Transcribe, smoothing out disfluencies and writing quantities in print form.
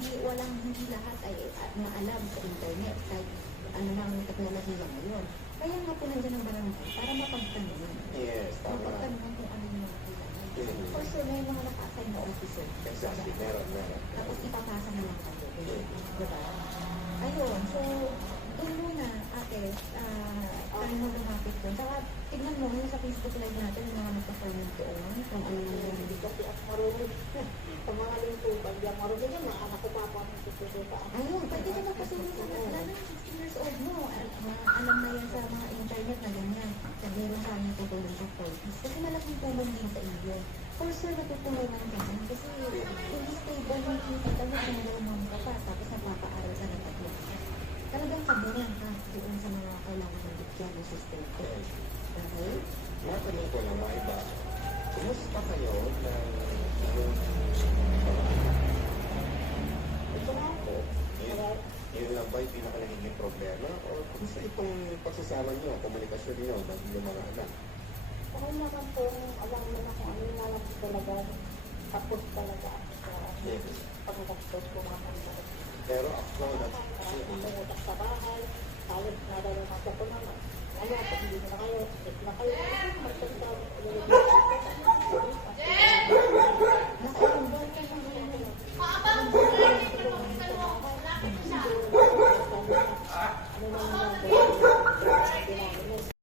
hindi lahat ay maalam sa internet kahit ano nang teknolohiya ngayon. Kaya nga po nandiyan ang barangay para mapagtanungan. Yes, tama. Mapagtanungan kung ano yung mga kailangan. For sure, may mga naka-assign na officer. Exactly, meron. Tapos ipapasa na lang kayo. Diba? Ayun, so, doon muna, ate, tayo mo lumapit doon. Saka, tignan mo, yung sa Facebook Live natin, yung mga nagpa-comment doon, kung ano yung Hindi kasi at marunong. Sa mga lingkuban, di ako marunong yan. Mga anak ko pa ako ang sususuta. ayun, pwede ka magpasunod sa mga lalo ng 16 years old mo. Alam na yan sa mga internet na ganyan. Sabihin mo sa amin tutulong sa police. Kasi malaking tulong din sa iyo. For sure, natutulungan ka na. Kasi hindi stable yung kita mo kung nalaman ka pa. Tapos napapaaral sa natatlo. Talagang kabilang ka doon sa mga kailangan ng bigyan ng sustento. Okay? Matanong ko lang mga iba, kumusta kayo na Ito nga po. yun lang ba yung pinaka-nagiging problema? O kumusta itong pagsasama niyo, komunikasyon niyo ng inyong mga anak? Ako naman po, alam mo na kung ano yung alam ko talaga. Tapos talaga ako sa pag-tapos ko mga kanila. Pero ako na, Umuutak sa bahay. Tayo, nadalo na ko naman. Ano, pag hindi na kayo, na kayo, magsalita,